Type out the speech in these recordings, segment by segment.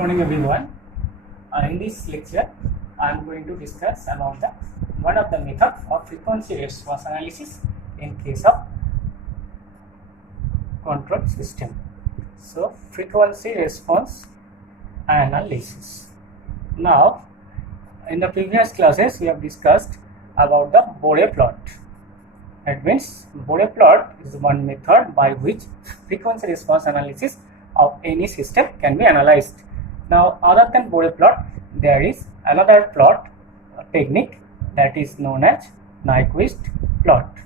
morning everyone. In this lecture I am going to discuss about one of the method of frequency response analysis in case of control system. So frequency response analysis. Now in the previous classes we have discussed about the Bore plot. That means Bore plot is one method by which frequency response analysis of any system can be analyzed. Now other than Bore plot, there is another plot technique that is known as Nyquist plot.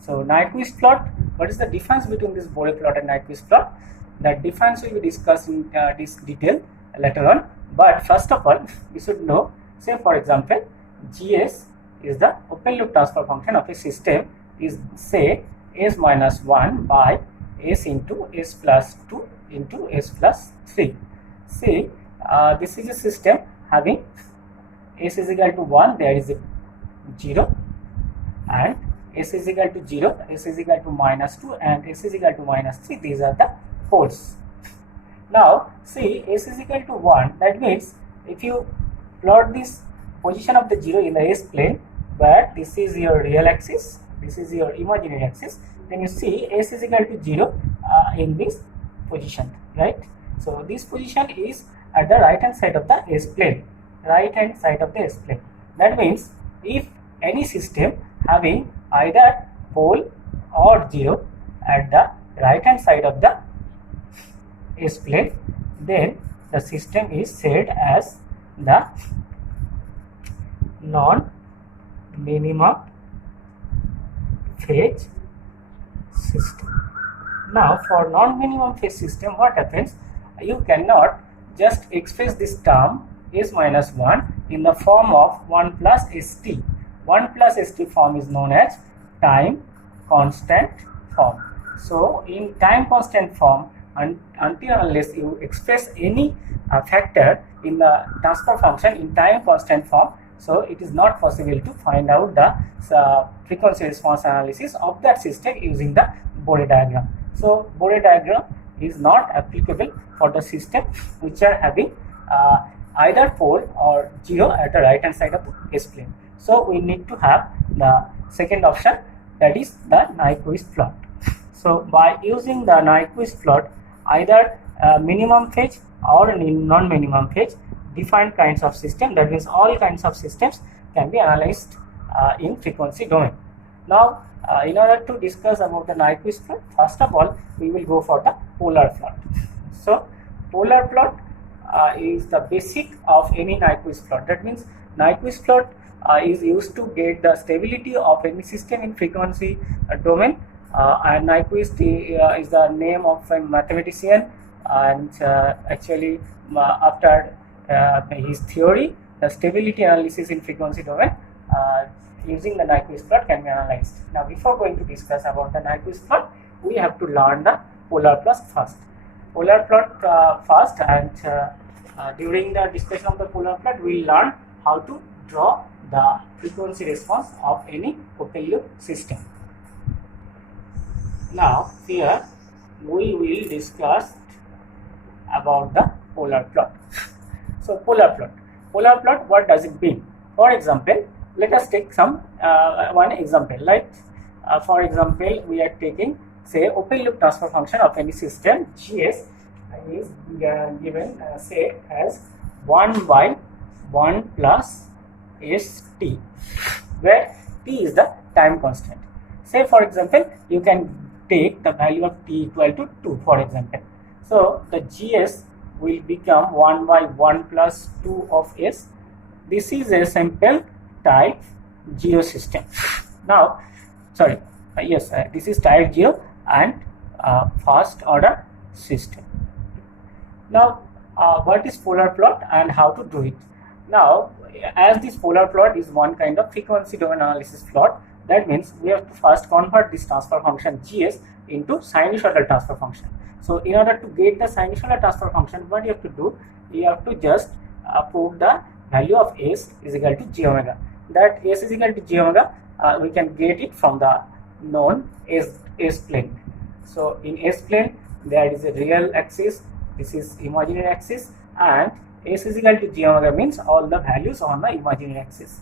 So Nyquist plot, what is the difference between this Bore plot and Nyquist plot? That difference will be discussed in this detail later on. But first of all, we should know, say for example, GS is the open loop transfer function of a system is say S minus 1 by S into S plus 2 into S plus 3. See, this is a system having S is equal to 1, there is a 0, and S is equal to 0, S is equal to minus 2, and S is equal to minus 3. These are the poles. Now, see, S is equal to 1, that means if you plot this position of the 0 in the S plane, where this is your real axis, this is your imaginary axis, then you see S is equal to 0 in this position, right? So this position is at the right hand side of the S plane, right hand side of the S plane. That means if any system having either pole or 0 at the right hand side of the S plane, then the system is said as the non-minimum phase system. Now for non-minimum phase system, what happens? You cannot just express this term S minus 1 in the form of 1 plus st. 1 plus st form is known as time constant form. So in time constant form, until unless you express any factor in the transfer function in time constant form, so it is not possible to find out the frequency response analysis of that system using the Bore diagram. So Bore diagram is not applicable for the system which are having either pole or 0 at the right hand side of the S plane. So we need to have the second option, that is the Nyquist plot. So by using the Nyquist plot, either minimum phase or non-minimum phase defined kinds of system, that means all kinds of systems can be analyzed in frequency domain. Now in order to discuss about the Nyquist plot, first of all we will go for the polar plot. So polar plot is the basic of any Nyquist plot. That means Nyquist plot is used to get the stability of any system in frequency domain, and Nyquist is the name of a mathematician, and actually after his theory, the stability analysis in frequency domain using the Nyquist plot can be analyzed. Now before going to discuss about the Nyquist plot, we have to learn the polar plot first. Polar plot first, and during the discussion of the polar plot, we will learn how to draw the frequency response of any open loop system. Now here we will discuss about the polar plot. So polar plot, what does it mean? For example, let us take some one example. Like for example, we are taking say open loop transfer function of any system. GS is given say as 1 by 1 plus st, where t is the time constant. Say for example, you can take the value of t equal to 2, for example. So the GS will become 1 by 1 plus 2 of S. This is a simple type 0 system. Now, sorry, yes, this is type 0 and first order system. Now, what is polar plot and how to do it? Now, as this polar plot is one kind of frequency domain analysis plot, that means we have to first convert this transfer function GS into sinusoidal transfer function. So in order to get the sinusoidal transfer function, what you have to do? You have to just put the value of S is equal to j omega. That S is equal to j omega, we can get it from the known S plane. So in S plane, there is a real axis this is imaginary axis, and s is equal to j omega means all the values on the imaginary axis,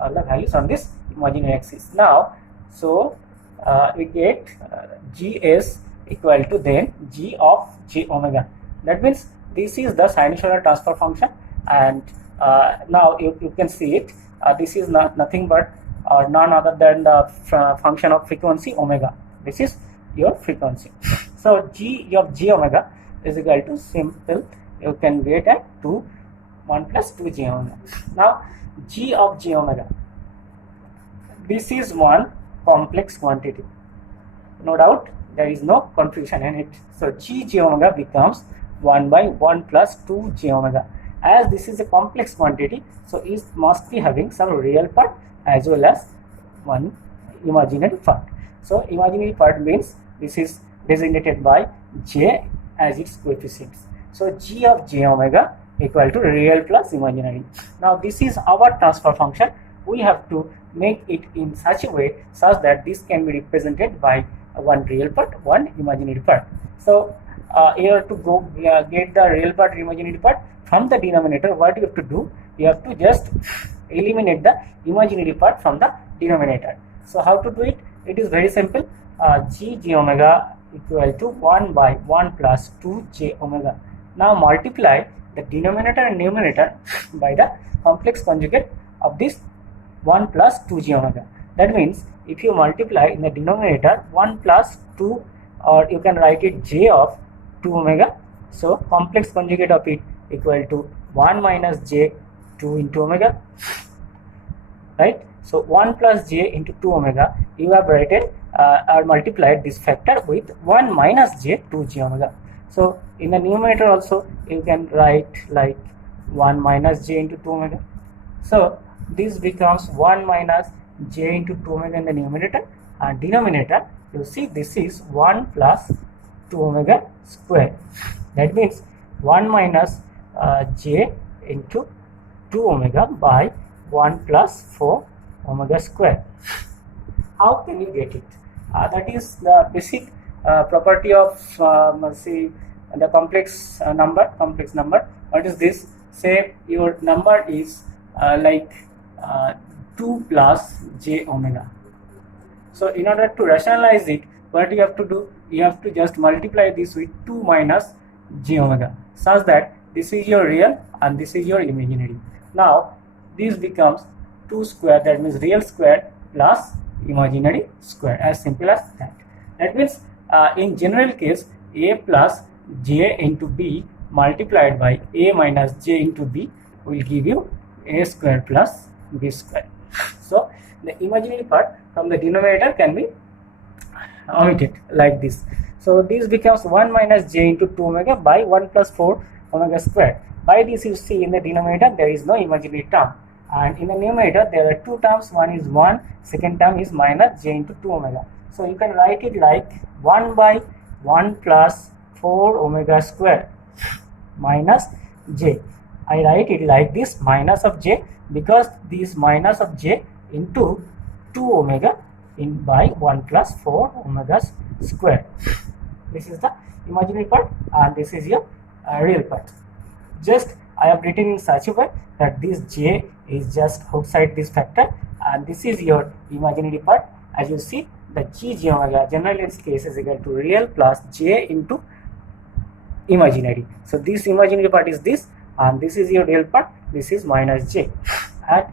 all the values on this imaginary axis. Now, so we get gs equal to then g of j omega. That means this is the sinusoidal transfer function, and now you can see it. This is nothing but none other than the function of frequency omega. This is your frequency. So g of j omega is equal to, simple, you can get at 1 plus 2 j omega. Now g of j omega, this is one complex quantity, no doubt, there is no confusion in it. So g j omega becomes 1 by 1 plus 2 j omega. As this is a complex quantity, so it must be having some real part as well as one imaginary part. So imaginary part means this is designated by j as its coefficients. So g of j omega equal to real plus imaginary. Now this is our transfer function. We have to make it in such a way such that this can be represented by one real part, one imaginary part. So here to go get the real part, imaginary part from the denominator, what you have to do, you have to just eliminate the imaginary part from the denominator. So how to do it? It is very simple. G j omega equal to 1 by 1 plus 2 j omega. Now multiply the denominator and numerator by the complex conjugate of this 1 plus 2 j omega. That means if you multiply in the denominator 1 plus 2, or you can write it j of 2 omega, so complex conjugate of it equal to 1 minus j 2 into omega, right? So 1 plus j into 2 omega, you have written or multiplied this factor with 1 minus j 2 j omega. So in the numerator also you can write like 1 minus j into 2 omega. So this becomes 1 minus j into 2 omega in the numerator, and denominator you see this is 1 plus 2 omega square. That means 1 minus j into 2 omega by 1 plus 4 omega square. How can you get it? That is the basic property of see the complex number. What is this? Say your number is like 2 plus j omega. So in order to rationalize it, what you have to do, you have to just multiply this with 2 minus j omega, such that this is your real and this is your imaginary. Now this becomes 2 square, that means real square plus imaginary square, as simple as that. That means in general case, a plus j into b multiplied by a minus j into b will give you a square plus b square. So the imaginary part from the denominator can be omitted like this. So this becomes 1 minus j into 2 omega by 1 plus 4 omega square. By this you see in the denominator there is no imaginary term, and in the numerator there are two terms. One is 1, second term is minus j into 2 omega. So you can write it like 1 by 1 plus 4 omega square minus j. I write it like this, minus of j, because this minus of j into 2 omega in by 1 plus 4 omega square. This is the imaginary part and this is your real part. Just I have written in such a way that this j is just outside this factor, and this is your imaginary part. As you see, the g j omega general its case is equal to real plus j into imaginary. So this imaginary part is this, and this is your real part, this is minus j. And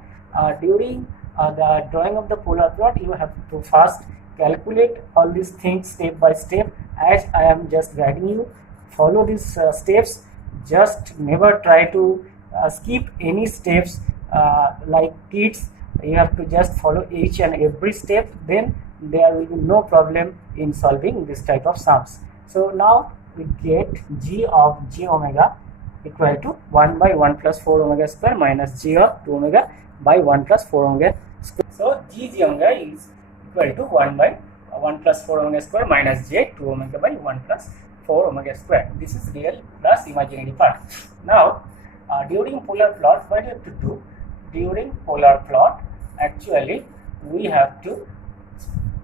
during the drawing of the polar plot, you have to first calculate all these things step by step. As I am just guiding you, follow these steps. Just never try to skip any steps like kids. You have to just follow each and every step, then there will be no problem in solving this type of sums. So now we get g of j omega equal to 1 by 1 plus 4 omega square minus j of 2 omega by 1 plus 4 omega square. So g j omega is equal to 1 by 1 plus 4 omega square minus j 2 omega by 1 plus 4 omega square. This is real plus imaginary part. Now during polar plot, what you have to do? During polar plot, actually we have to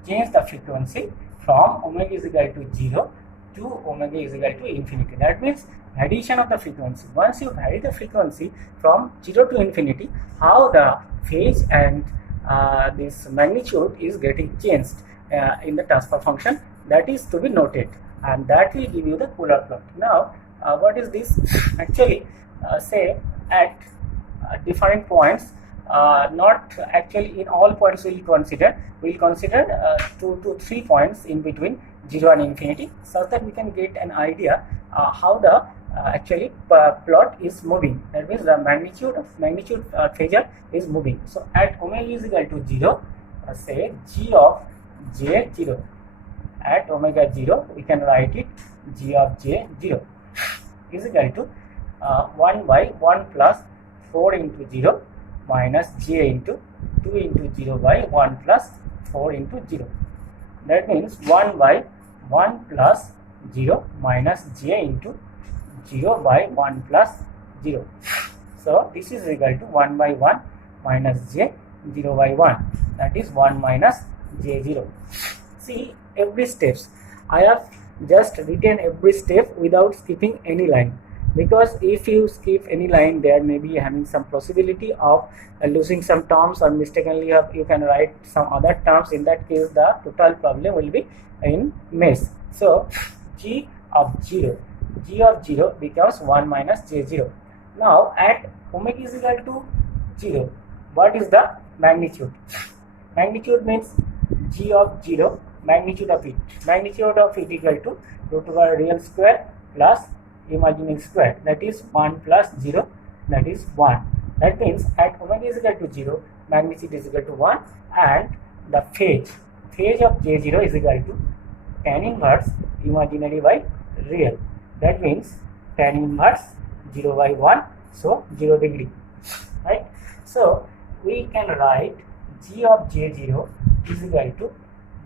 change the frequency from omega is equal to 0 to omega is equal to infinity. That means variation of the frequency. Once you vary the frequency from 0 to infinity, how the phase and this magnitude is getting changed in the transfer function, that is to be noted, and that will give you the polar plot. Now what is this? Actually say at different points, not actually in all points we'll consider 2 to 3 points in between 0 and infinity, so that we can get an idea how the actually plot is moving. That means the magnitude phasor is moving. So at omega is equal to 0, say g of j 0. At omega 0 we can write it g of j 0 is equal to 1 by 1 plus 4 into 0 minus j into 2 into 0 by 1 plus 4 into 0. That means 1 by 1 plus 0 minus j into 0 by 1 plus 0. So this is equal to 1 by 1 minus j 0 by 1, that is 1 minus j 0. See every steps. I have just written every step without skipping any line, because if you skip any line, there may be having some possibility of losing some terms, or mistakenly you can write some other terms. In that case the total problem will be in mess. So g of 0 becomes 1 minus j 0. Now at omega is equal to 0, what is the magnitude? Magnitude means g of 0, magnitude of it equal to root over real square plus imaginary square, that is 1 plus 0, that is 1. That means at omega is equal to 0, magnitude is equal to 1, and the phase of j0 is equal to tan inverse imaginary by real. That means tan inverse 0 by 1, so 0 degree, right? So we can write g of j0 is equal to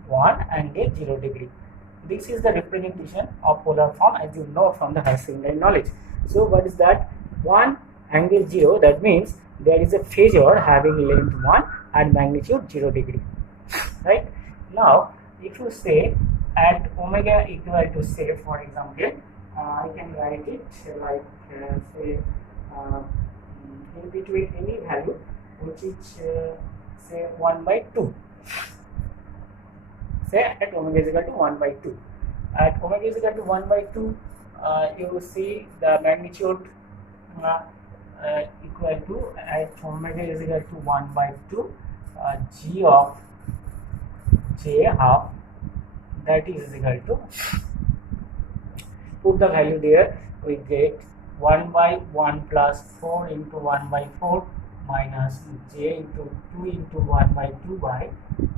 1 angle 0 degree. This is the representation of polar form, as you know from the higher secondary knowledge. So what is that? 1 angle 0, that means there is a phasor having length 1 and magnitude 0 degree, right? Now if you say at omega equal to, say for example, I can write it like say in between any value which is say 1 by 2. Say at omega is equal to 1 by 2. At omega is equal to 1 by 2, you will see the magnitude equal to, at omega is equal to 1 by 2, g of j half, that is equal to, put the value there, we get 1 by 1 plus 4 into 1 by 4 minus j into 2 into 1 by 2 by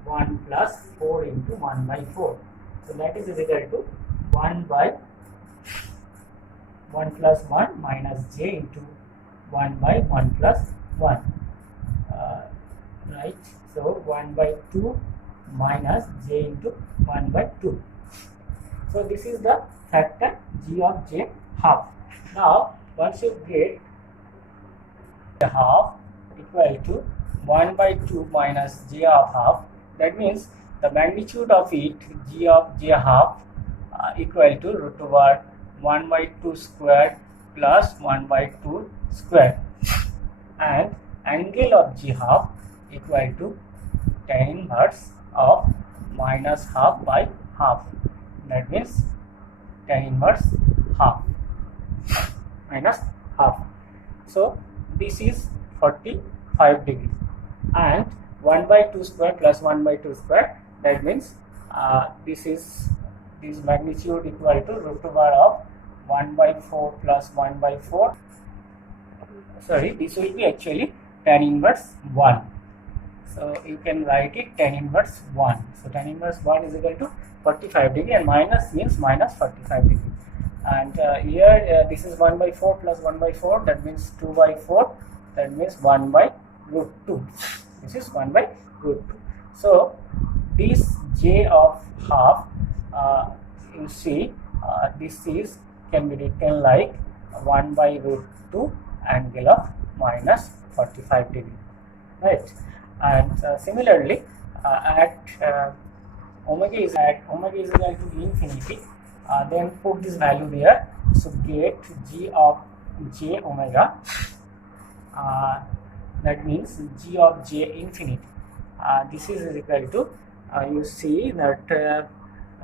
1 plus 4 into 1 by 4. So that is equal to 1 by 1 plus 1 minus j into 1 by 1 plus 1. Right? So 1 by 2 minus j into 1 by 2. So this is the factor g of j half. Now once you get the half equal to 1 by 2 minus j of half, that means the magnitude of it, g of j half, equal to root over 1 by 2 square plus 1 by 2 square, and angle of g half equal to tan inverse of minus half by half. That means tan inverse half minus half. So this is 45 degree, and 1 by 2 square plus 1 by 2 square, that means this magnitude equal to root over of 1 by 4 plus 1 by 4. Sorry, this will be actually tan inverse 1. So you can write it tan inverse 1. So tan inverse 1 is equal to 45 degree, and minus means minus 45 degree. And here this is 1 by 4 plus 1 by 4, that means 2 by 4, that means 1 by root 2. This is 1 by root 2. So this j of half, you see this is can be written like 1 by root 2 angle of minus 45 degree, right? And similarly at omega is equal to infinity, then put this value there. So get g of j omega, that means g of j infinity. This is equal to, you see that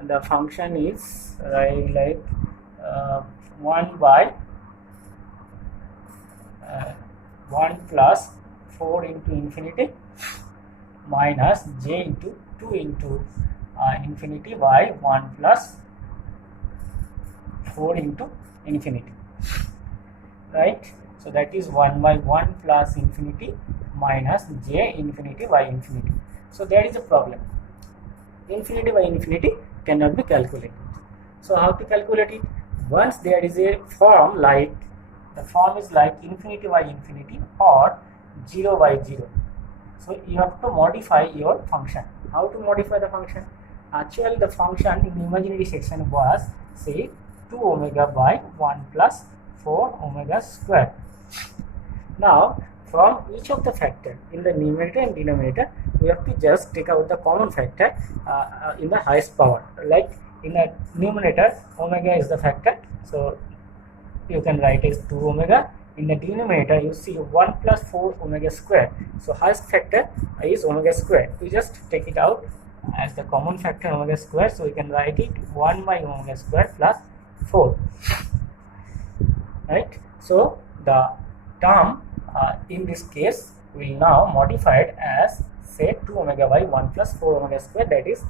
the function is like 1 by 1 plus 4 into infinity minus j into 2 into infinity by 1 plus 4 into infinity, right? So that is 1 by 1 plus infinity minus j infinity by infinity. So there is a problem. Infinity by infinity cannot be calculated. So how to calculate it? Once there is a form like, the form is like infinity by infinity or 0 by 0. So you have to modify your function. How to modify the function? Actually the function in imaginary section was say 2 omega by 1 plus 4 omega square. Now from each of the factor in the numerator and denominator, we have to just take out the common factor in the highest power. Like in the numerator, omega is the factor, so you can write as 2 omega. In the denominator, you see 1 plus 4 omega square. So highest factor is omega square. We just take it out as the common factor omega square. So we can write it 1 by omega square plus 4. Right. So the term in this case will now modify it as say 2 omega by 1 plus 4 omega square, that is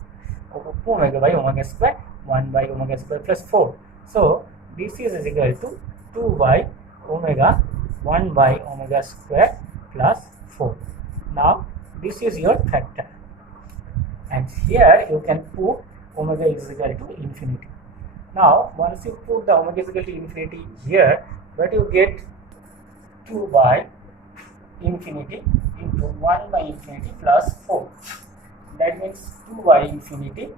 2 omega by omega square 1 by omega square plus 4. So this is equal to 2 by omega 1 by omega square plus 4. Now this is your factor, and here you can put omega is equal to infinity. Now once you put the omega is equal to infinity here, what you get? 2 by infinity into 1 by infinity plus 4. That means 2 by infinity,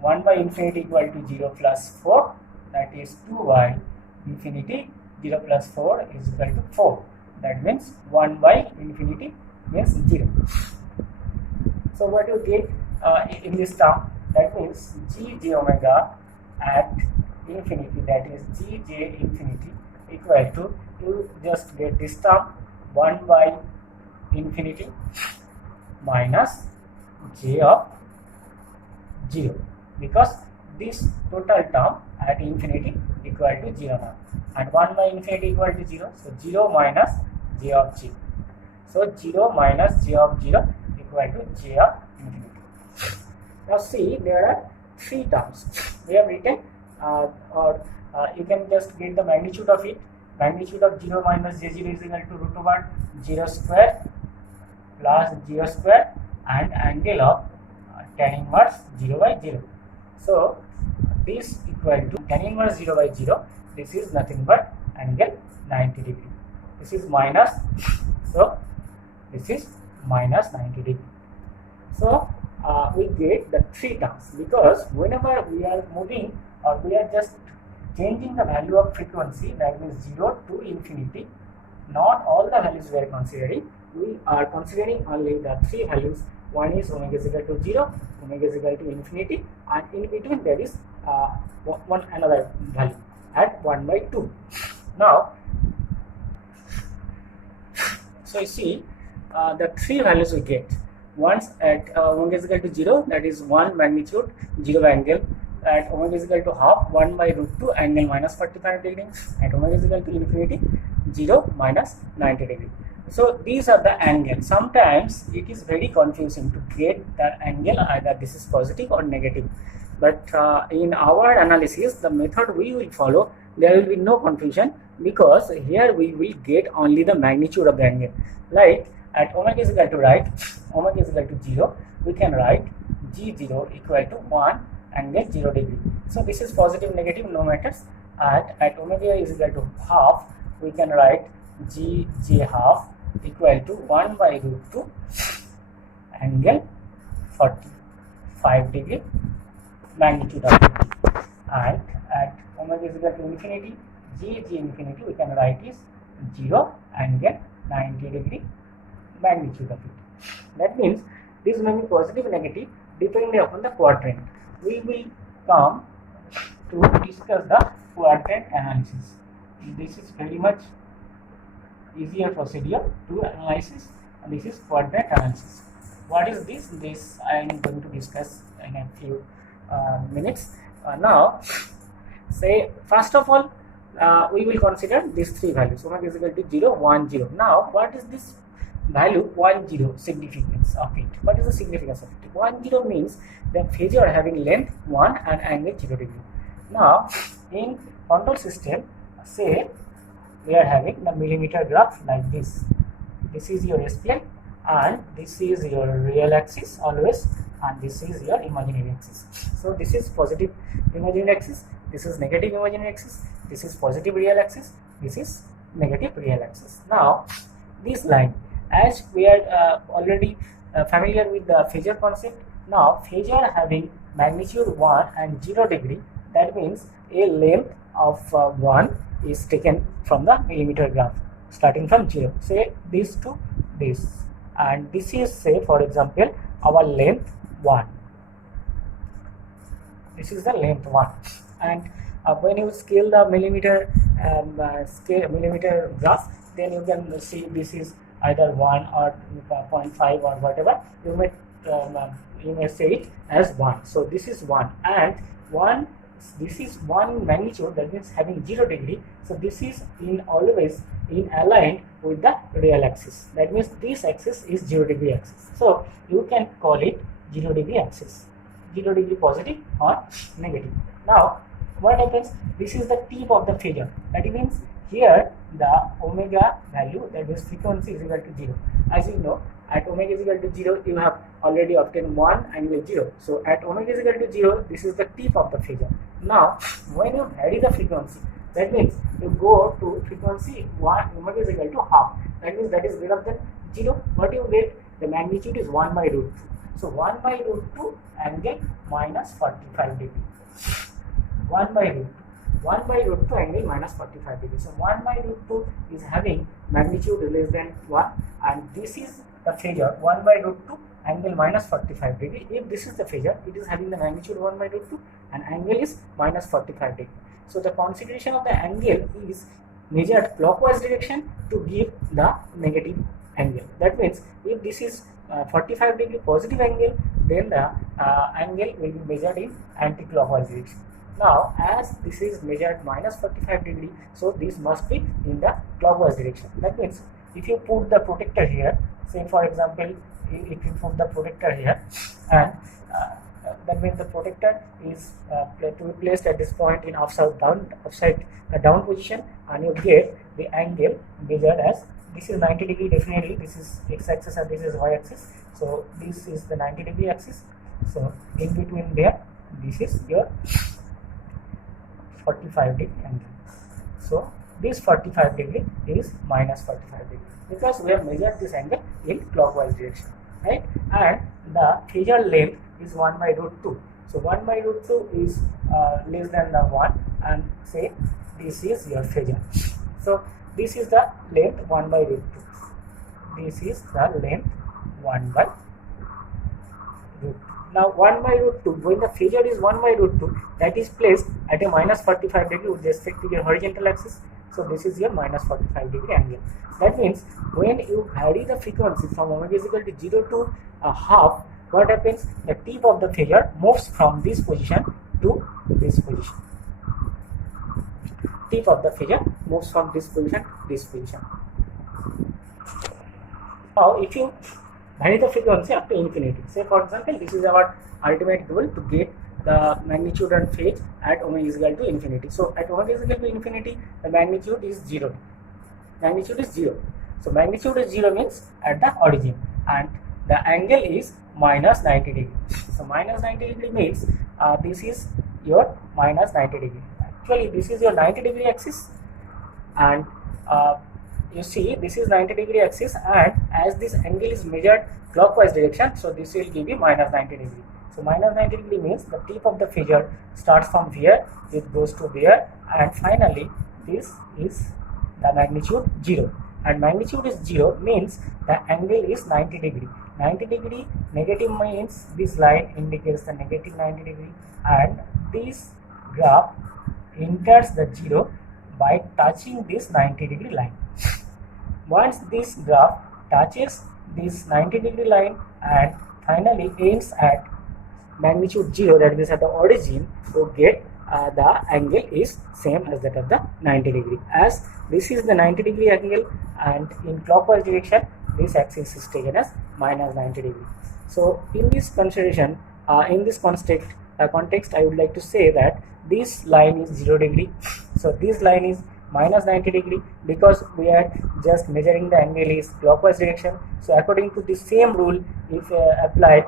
1 by infinity equal to 0 plus 4, that is 2 by infinity 0 plus 4 is equal to 4. That means 1 by infinity means 0. So what you get in this term? That means gj omega at infinity, that is gj infinity equal to, you just get this term 1 by infinity minus j of 0, because this total term at infinity equal to 0 now, and 1 by infinity equal to 0, so 0 minus j of 0. So 0 minus j of 0 equal to j of infinity. Now see, there are 3 terms we have written, you can just get the magnitude of it. Magnitude of 0 minus j0 is equal to root over 0 square plus 0 square and angle of tan inverse 0 by 0. So this equal to tan inverse 0 by 0, this is nothing but angle 90 degree. This is minus, so this is minus 90 degree. So we get the 3 terms, because whenever we are moving or we are just changing the value of frequency, that means 0 to infinity, not all the values we are considering. We are considering only the 3 values. One is omega is equal to 0, omega is equal to infinity, and in between there is one another value at 1 by 2. Now, so you see the 3 values we get. Once at omega is equal to 0, that is 1 magnitude 0 angle. At omega is equal to half, 1 by root 2 angle minus 45 degree. At omega is equal to infinity, 0 minus 90 degree. So these are the angles. Sometimes it is very confusing to get the angle, either this is positive or negative. But in our analysis, the method we will follow, there will be no confusion, because here we will get only the magnitude of the angle. Like at omega is equal to, right, omega is equal to 0, we can write g0 equal to 1 angle 0 degree. So this is positive, negative, no matters. At omega is equal to half, we can write gj half equal to 1 by root 2 angle 45 degree magnitude of it. And at omega is equal to infinity, gg infinity, we can write is 0 angle 90 degree magnitude of it. That means this may be positive, negative, depending upon the quadrant. We will come to discuss the quadrant analysis. This is very much easier procedure to analysis, and this is quadrant analysis. What is this? This I am going to discuss in a few minutes. Now, say first of all, we will consider these three values: omega is equal to 0, 1, 0. Now, what is this value 1, 0 significance of it? What is the significance of it? 1, 0 means the phasor having length 1 and angle 0 degree. Now, in control system, say we are having the millimeter graph like this. This is your S plane, and this is your real axis always, and this is your imaginary axis. So this is positive imaginary axis, this is negative imaginary axis, this is positive real axis, this is negative real axis. Now, this line, as we are already familiar with the phasor concept, now phasor having magnitude 1 and 0 degree, that means a length of 1 is taken from the millimeter graph starting from 0, say this to this, and this is, say for example, our length 1. This is the length 1, and when you scale the millimeter millimeter graph, then you can see this is either 1 or 0.5 or whatever. You may say it as 1. So this is 1, and 1. This is 1 magnitude, that means having 0 degree. So this is always in aligned with the real axis. That means this axis is 0 degree axis. So you can call it 0 degree axis, 0 degree positive or negative. Now, what happens? This is the tip of the phasor. That means here the omega value, that means frequency, is equal to 0. As you know, at omega is equal to 0, you have already obtained 1 angle 0. So at omega is equal to 0, this is the tip of the phasor. Now, when you vary the frequency, that means you go to frequency 1, omega is equal to half. That means that is greater than 0. What you get? The magnitude is 1 by root 2. So 1 by root 2 angle minus 45 degree. 1 by root 2. 1 by root 2 angle minus 45 degree. So 1 by root 2 is having magnitude less than 1, and this is the phasor 1 by root 2 angle minus 45 degree. If this is the phasor, it is having the magnitude 1 by root 2 and angle is minus 45 degree. So the consideration of the angle is measured clockwise direction to give the negative angle. That means if this is 45 degree positive angle, then the angle will be measured in anti-clockwise direction. Now, as this is measured minus 45 degree, so this must be in the clockwise direction. That means if you put the protector here, say for example, if you put the protector here, and that means the protector is to be placed at this point in upside down position, and you get the angle measured as, this is 90 degree definitely, this is x-axis and this is y-axis. So this is the 90 degree axis. So in between there, this is your 45 degree angle. So this 45 degree is minus 45 degree because we have measured this angle in clockwise direction, right? And the phasor length is 1 by root 2. So 1 by root 2 is less than the 1, and say this is your phasor. So this is the length 1 by root 2. This is the length 1 by root 2. Now 1 by root 2, when the phasor is 1 by root 2, that is placed at a minus 45 degree with respect to your horizontal axis. So this is your minus 45 degree angle. That means when you vary the frequency from omega is equal to 0 to half, what happens? The tip of the phasor moves from this position to this position. Tip of the phasor moves from this position to this position. Now, if you vary the frequency up to infinity, say for example, this is our ultimate goal to get the magnitude and phase at omega is equal to infinity. So at omega is equal to infinity, the magnitude is 0. Magnitude is 0. So magnitude is 0 means at the origin, and the angle is minus 90 degree. So minus 90 degree means this is your minus 90 degree. Actually, this is your 90 degree axis, and you see this is 90 degree axis, and as this angle is measured clockwise direction, so this will give you minus 90 degree. So minus 90 degree means the tip of the phasor starts from here, it goes to there, and finally this is the magnitude 0. And magnitude is 0 means the angle is 90 degree. 90 degree negative means this line indicates the negative 90 degree, and this graph enters the 0 by touching this 90-degree line. Once this graph touches this 90-degree line and finally ends at magnitude 0, that is at the origin, you get the angle is same as that of the 90-degree, as this is the 90-degree angle and in clockwise direction this axis is taken as minus 90-degree. So in this consideration, in this context, I would like to say that this line is 0-degree. So this line is minus 90-degree because we are just measuring the angle is clockwise direction. So according to the same rule, if applied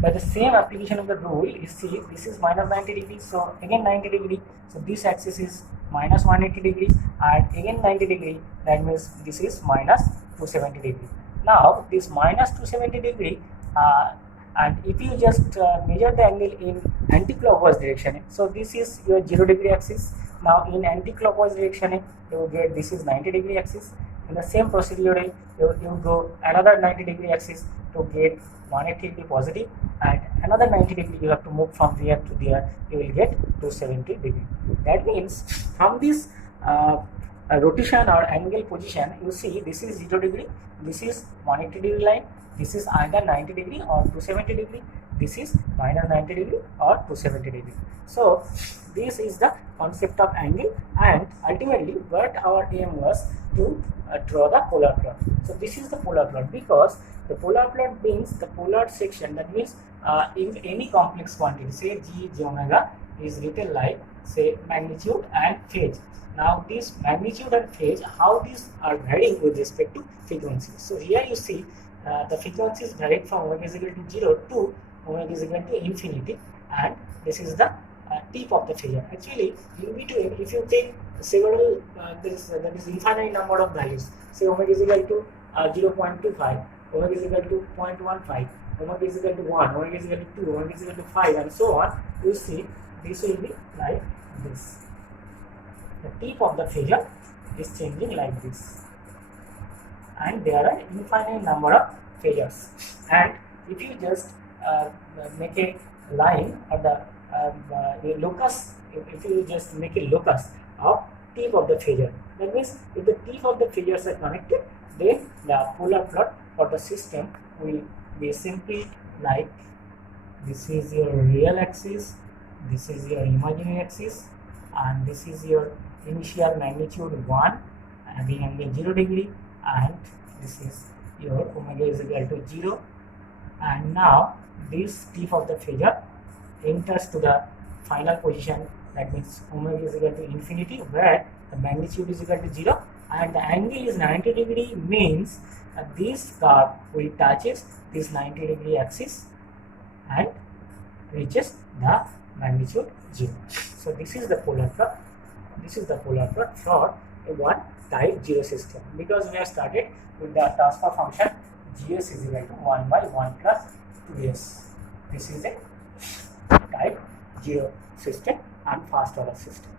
by the same application of the rule, you see this is minus 90-degree, so again 90-degree, so this axis is minus 180-degree and again 90-degree, that means this is minus 270-degree. Now this minus 270-degree and if you just measure the angle in anti-clockwise direction, so this is your 0-degree axis. Now in anti-clockwise direction you will get this is 90-degree axis. In the same procedure you go another 90-degree axis to get 180-degree positive, and another 90-degree you have to move from there to there, you will get 270-degree. That means from this rotation or angle position, you see this is 0-degree, this is 180-degree line, this is either 90-degree or 270-degree, this is minus 90-degree or 270-degree. So this is the concept of angle, and ultimately what our aim was to draw the polar plot. So this is the polar plot, because the polar plot means the polar section, that means in any complex quantity, say j omega is written like say magnitude and phase. Now this magnitude and phase, how these are varying with respect to frequency. So here you see the frequency is varied from omega is equal to 0 to omega is equal to infinity, and this is the tip of the phasor. Actually in between, if you take several that is infinite number of values, say omega is equal to 0.25, omega is equal to 0.15, omega is equal to 1, omega is equal to 2, omega is equal to 5, and so on, you see this will be like this. The tip of the phasor is changing like this, and there are infinite number of phasors. And if you just make a line or the a locus, if you just make a locus of tip of the phasor, that means if the tip of the phasors are connected, then the polar plot for the system will be simply like this is your real axis, this is your imaginary axis, and this is your initial magnitude 1 and the angle 0-degree, and this is your omega is equal to 0, and now this tip of the phasor enters to the final position, that means omega is equal to infinity, where the magnitude is equal to 0 and the angle is 90-degree, means this curve will touches this 90-degree axis and reaches the magnitude 0. So this is the polar plot. This is the polar plot for a one type 0 system, because we have started with the transfer function gs is equal to 1 by 1 plus 2s. This is a type 0 system and first order system.